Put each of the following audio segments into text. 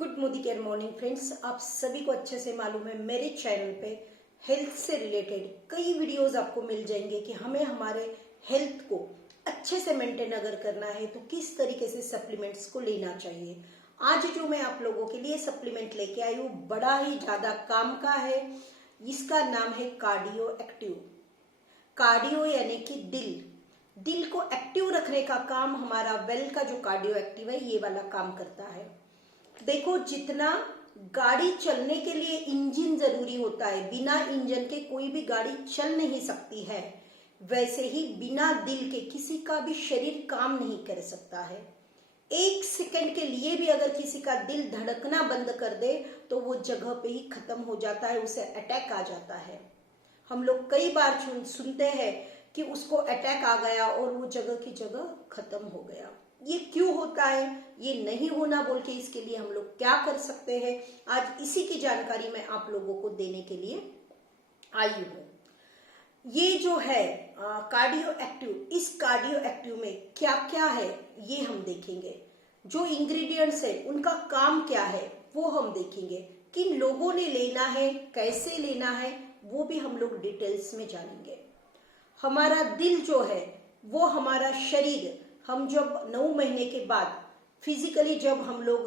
Good Modi care morning friends, आप सभी को अच्छे से मालूम है मेरे चैनल पे हेल्थ से रिलेटेड कई वीडियोस आपको मिल जाएंगे कि हमें हमारे हेल्थ को अच्छे से मेंटेन अगर करना है तो किस तरीके से सप्लीमेंट्स को लेना चाहिए। आज जो मैं आप लोगों के लिए सप्लीमेंट लेके आई हूँ बड़ा ही ज्यादा काम का है। इसका नाम है कार्डियो एक्टिव। कार्डियो यानी कि दिल को एक्टिव रखने का काम हमारा वेल का जो कार्डियो एक्टिव है ये वाला काम करता है। देखो, जितना गाड़ी चलने के लिए इंजन जरूरी होता है, बिना इंजन के कोई भी गाड़ी चल नहीं सकती है, वैसे ही बिना दिल के किसी का भी शरीर काम नहीं कर सकता है। एक सेकंड के लिए भी अगर किसी का दिल धड़कना बंद कर दे तो वो जगह पे ही खत्म हो जाता है, उसे अटैक आ जाता है। हम लोग कई बार सुनते हैं कि उसको अटैक आ गया और वो जगह की जगह खत्म हो गया। ये क्यों होता है, ये नहीं होना बोल के इसके लिए हम लोग क्या कर सकते हैं, आज इसी की जानकारी मैं आप लोगों को देने के लिए आई हूँ। ये जो है कार्डियो एक्टिव, इस कार्डियो एक्टिव में क्या क्या है ये हम देखेंगे। जो इंग्रेडिएंट्स है उनका काम क्या है वो हम देखेंगे। किन लोगों ने लेना है, कैसे लेना है, वो भी हम लोग डिटेल्स में जानेंगे। हमारा दिल जो है वो हमारा शरीर, हम जब 9 महीने के बाद फिजिकली जब हम लोग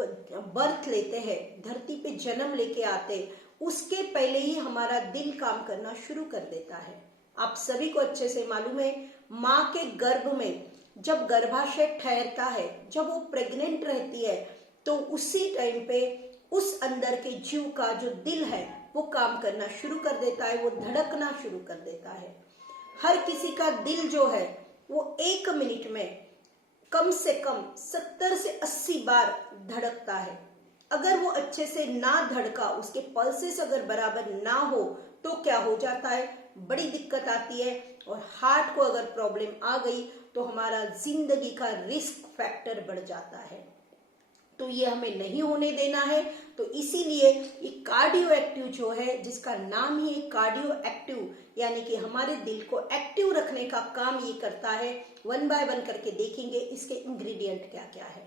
बर्थ लेते हैं, धरती पे जन्म लेके आते, उसके पहले ही हमारा दिल काम करना शुरू कर देता है। आप सभी को अच्छे से मालूम है, माँ के गर्भ में जब गर्भाशय ठहरता है, जब वो प्रेग्नेंट रहती है, तो उसी टाइम पे उस अंदर के जीव का जो दिल है वो काम करना शुरू कर देता है, वो धड़कना शुरू कर देता है। हर किसी का दिल जो है वो 1 मिनट में कम से कम 70 से 80 बार धड़कता है। अगर वो अच्छे से ना धड़का, उसके पल्सेस अगर बराबर ना हो तो क्या हो जाता है, बड़ी दिक्कत आती है। और हार्ट को अगर प्रॉब्लम आ गई तो हमारा जिंदगी का रिस्क फैक्टर बढ़ जाता है। तो ये हमें नहीं होने देना है। तो इसीलिए ये कार्डियो एक्टिव जो है, जिसका नाम ही कार्डियो एक्टिव यानी कि हमारे दिल को एक्टिव रखने का काम ये करता है। 1 बाय 1 करके देखेंगे इसके इंग्रेडिएंट क्या क्या है।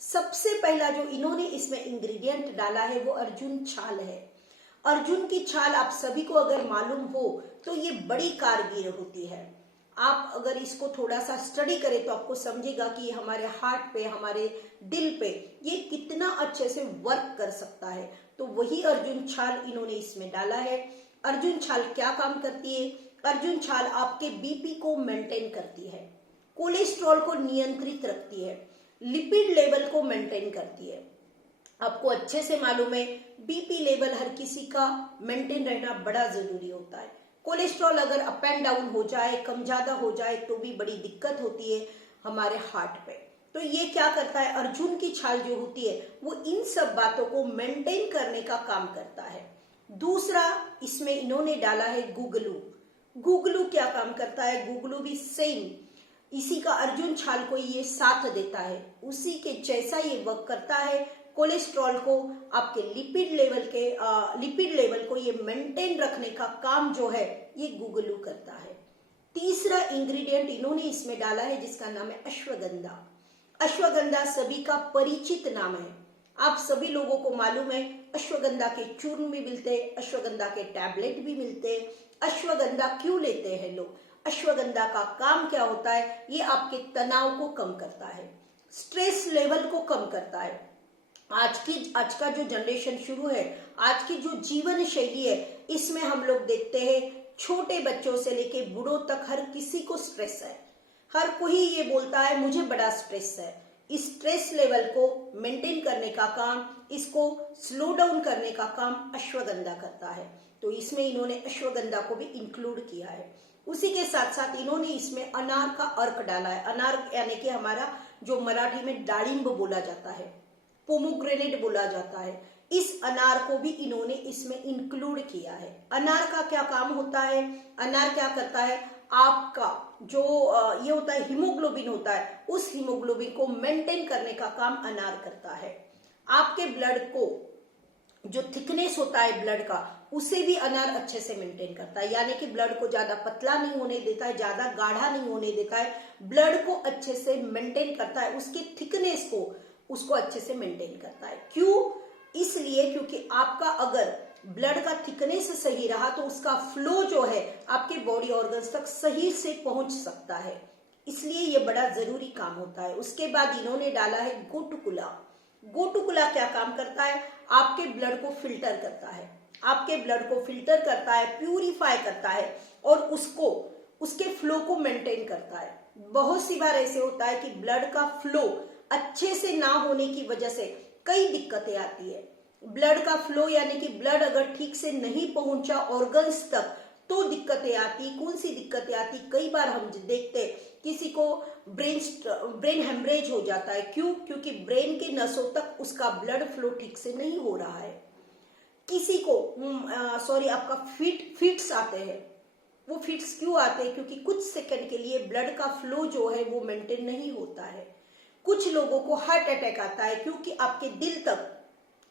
सबसे पहला जो इन्होंने इसमें इंग्रेडिएंट डाला है वो अर्जुन छाल है। अर्जुन की छाल आप सभी को अगर मालूम हो तो ये बड़ी कारगर होती है। आप अगर इसको थोड़ा सा स्टडी करें तो आपको समझेगा कि हमारे हार्ट पे, हमारे दिल पे ये कितना अच्छे से वर्क कर सकता है। तो वही अर्जुन छाल इन्होंने इसमें डाला है। अर्जुन छाल क्या काम करती है? अर्जुन छाल आपके बीपी को मेंटेन करती है, कोलेस्ट्रॉल को नियंत्रित रखती है, लिपिड लेवल को मेंटेन करती है। आपको अच्छे से मालूम है बीपी लेवल हर किसी का मेंटेन रहना बड़ा जरूरी होता है। कोलेस्ट्रॉल अगर अप एंड डाउन हो जाए, कम ज्यादा हो जाए तो भी बड़ी दिक्कत होती है हमारे हार्ट पे। तो ये क्या करता है, अर्जुन की छाल जो होती है वो इन सब बातों को मेंटेन करने का काम करता है। दूसरा इसमें इन्होंने डाला है गुगलू। गुगलू क्या काम करता है? गुगलू भी सेम इसी का, अर्जुन छाल को ये साथ देता है, उसी के जैसा ये वर्क करता है। कोलेस्ट्रॉल को, आपके लिपिड लेवल को ये मेंटेन रखने का काम जो है ये गुगलू करता है। तीसरा इंग्रेडिएंट इन्होंने इसमें डाला है जिसका नाम है अश्वगंधा। अश्वगंधा सभी का परिचित नाम है। आप सभी लोगों को मालूम है अश्वगंधा के चूर्ण भी मिलते हैं, अश्वगंधा के टैबलेट भी मिलते हैं। अश्वगंधा क्यों लेते हैं लोग? अश्वगंधा का काम क्या होता है? ये आपके तनाव को कम करता है, स्ट्रेस लेवल को कम करता है। आज का जो जनरेशन शुरू है, आज की जो जीवन शैली है, इसमें हम लोग देखते हैं छोटे बच्चों से लेके बूढ़ों तक हर किसी को स्ट्रेस है। हर कोई ये बोलता है मुझे बड़ा स्ट्रेस है। इस स्ट्रेस लेवल को मेंटेन करने का काम, इसको स्लो डाउन करने का काम अश्वगंधा करता है। तो इसमें इन्होंने अश्वगंधा को भी इंक्लूड किया है। उसी के साथ साथ इन्होंने इसमें अनार का अर्क डाला है। अनार यानी कि हमारा जो मराठी में दाड़िंब बोला जाता है, पोमोग्रेनेट बोला जाता है, इस अनार को भी इन्होंने इसमें इंक्लूड किया है। अनार का क्या काम होता है? अनार क्या करता है, आपका जो ये होता है हीमोग्लोबिन होता है, उस हीमोग्लोबिन को मेंटेन करने का काम अनार करता है। आपके ब्लड को जो थिकनेस होता है ब्लड का, उसे भी अनार अच्छे से मेंटेन करता है, यानी कि ब्लड को ज्यादा पतला नहीं होने देता है, ज्यादा गाढ़ा नहीं होने देता है, ब्लड को अच्छे से मेंटेन करता है, उसकी थिकनेस को, उसको अच्छे से मेंटेन करता है। क्यों? इसलिए क्योंकि आपका अगर ब्लड का थिकनेस सही रहा तो उसका फ्लो जो है आपके बॉडी ऑर्गन्स तक सही से पहुंच सकता है, इसलिए ये बड़ा जरूरी काम होता है। उसके बाद इन्होंने डाला है गोटुकुला। गोटुकुला क्या काम करता है? आपके ब्लड को फिल्टर करता है, आपके ब्लड को फिल्टर करता है, प्यूरिफाई करता है और उसको उसके फ्लो को मेंटेन करता है। बहुत सी बार ऐसे होता है कि ब्लड का फ्लो अच्छे से ना होने की वजह से कई दिक्कतें आती है। ब्लड का फ्लो यानी कि ब्लड अगर ठीक से नहीं पहुंचा ऑर्गन्स तक तो दिक्कतें आती। कौन सी दिक्कतें आती? कई बार हम देखते हैं किसी को ब्रेन हेमरेज हो जाता है। क्यों? क्योंकि ब्रेन के नसों तक उसका ब्लड फ्लो ठीक से नहीं हो रहा है। किसी को आपका फिट्स आते हैं। वो फिट्स क्यों आते हैं? क्योंकि कुछ सेकंड के लिए ब्लड का फ्लो जो है वो मेंटेन नहीं होता है। कुछ लोगों को हार्ट अटैक आता है क्योंकि आपके दिल तक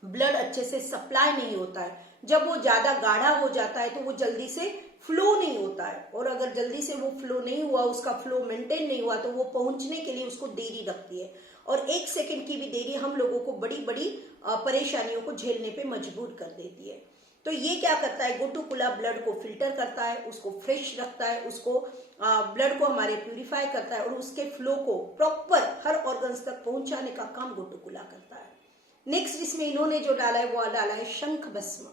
ब्लड अच्छे से सप्लाई नहीं होता है। जब वो ज्यादा गाढ़ा हो जाता है तो वो जल्दी से फ्लो नहीं होता है, और अगर जल्दी से वो फ्लो नहीं हुआ, उसका फ्लो मेंटेन नहीं हुआ, तो वो पहुंचने के लिए उसको देरी लगती है, और 1 सेकंड की भी देरी हम लोगों को बड़ी बड़ी परेशानियों को झेलने पे मजबूर कर देती है। तो ये क्या करता है? गोटुकुला ब्लड को फिल्टर करता है, उसको फ्रेश रखता है, उसको ब्लड को हमारे प्यूरिफाई करता है और उसके फ्लो को प्रॉपर हर ऑर्गन्स तक पहुंचाने का काम गोटुकुला करता है। नेक्स्ट इसमें इन्होंने जो डाला है वो डाला है शंख भस्म।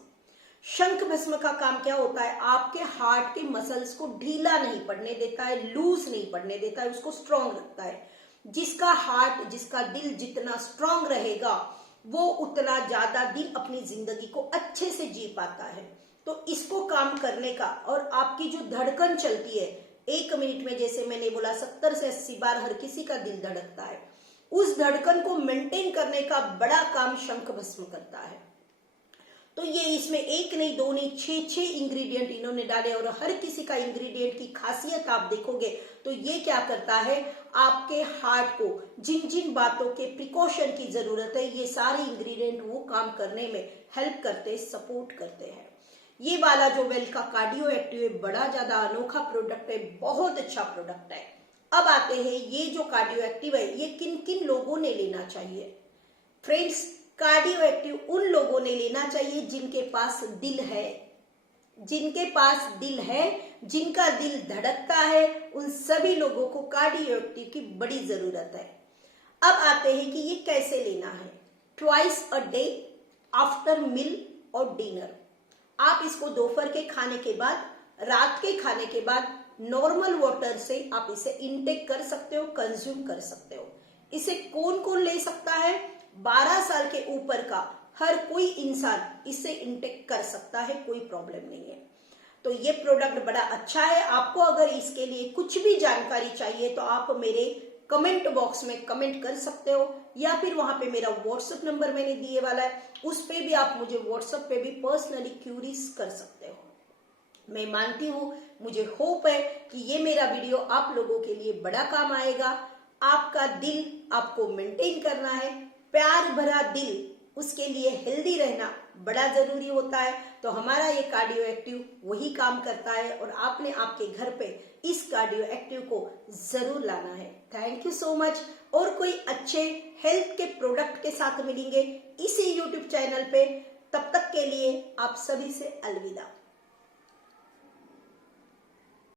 शंख भस्म का काम क्या होता है? आपके हार्ट के मसल्स को ढीला नहीं पड़ने देता है, लूज नहीं पड़ने देता है, उसको स्ट्रांग रखता है। जिसका हार्ट, जिसका दिल जितना स्ट्रांग रहेगा वो उतना ज्यादा दिन अपनी जिंदगी को अच्छे से जी पाता है। तो इसको काम करने का, और आपकी जो धड़कन चलती है 1 मिनट में, जैसे मैंने बोला 70 से 80 बार हर किसी का दिल धड़कता है, उस धड़कन को मेंटेन करने का बड़ा काम शंख भस्म करता है। तो ये इसमें 1 नहीं 2 नहीं 6 इंग्रेडिएंट इन्होंने डाले, और हर किसी का इंग्रेडिएंट की खासियत आप देखोगे तो ये क्या करता है? आपके हार्ट को जिन जिन बातों के प्रिकॉशन की जरूरत है ये सारे इंग्रेडिएंट वो काम करने में हेल्प करते, सपोर्ट करते हैं। ये वाला जो वेल का कार्डियो एक्टिव है बड़ा ज्यादा अनोखा प्रोडक्ट है, बहुत अच्छा प्रोडक्ट है। अब आते हैं ये जो कार्डियो एक्टिव है ये किन किन लोगों ने लेना चाहिए। फ्रेंड्स, कार्डियो एक्टिव उन लोगों ने लेना चाहिए जिनके पास दिल है, जिनके पास दिल है, जिनका दिल धड़कता है, उन सभी लोगों को कार्डियो एक्टिव की बड़ी जरूरत है। अब आते हैं कि ये कैसे लेना है। Twice a day, after meal और डिनर। आप इसको दोपहर के खाने के बाद, रात के खाने के बाद नॉर्मल वाटर से आप इसे इनटेक कर सकते हो, कंज्यूम कर सकते हो। इसे कौन कौन ले सकता है? 12 साल के ऊपर का हर कोई इंसान इसे इनटेक कर सकता है, कोई प्रॉब्लम नहीं है। तो ये प्रोडक्ट बड़ा अच्छा है। आपको अगर इसके लिए कुछ भी जानकारी चाहिए तो आप मेरे कमेंट बॉक्स में कमेंट कर सकते हो, या फिर वहां पे मेरा व्हाट्सएप नंबर मैंने दिए वाला है, उस पे भी आप मुझे व्हाट्सएप पे भी पर्सनली क्यूरीज कर सकते हो। मैं मानती हूँ, मुझे होप है कि ये मेरा वीडियो आप लोगों के लिए बड़ा काम आएगा। आपका दिल आपको मेंटेन करना है, प्यार भरा दिल, उसके लिए हेल्दी रहना बड़ा जरूरी होता है। तो हमारा ये कार्डियो एक्टिव वही काम करता है, और आपने आपके घर पे इस कार्डियो एक्टिव को जरूर लाना है। Thank you so much. और कोई अच्छे हेल्थ के प्रोडक्ट के साथ मिलेंगे इसी यूट्यूब चैनल पे। तब तक के लिए आप सभी से अलविदा।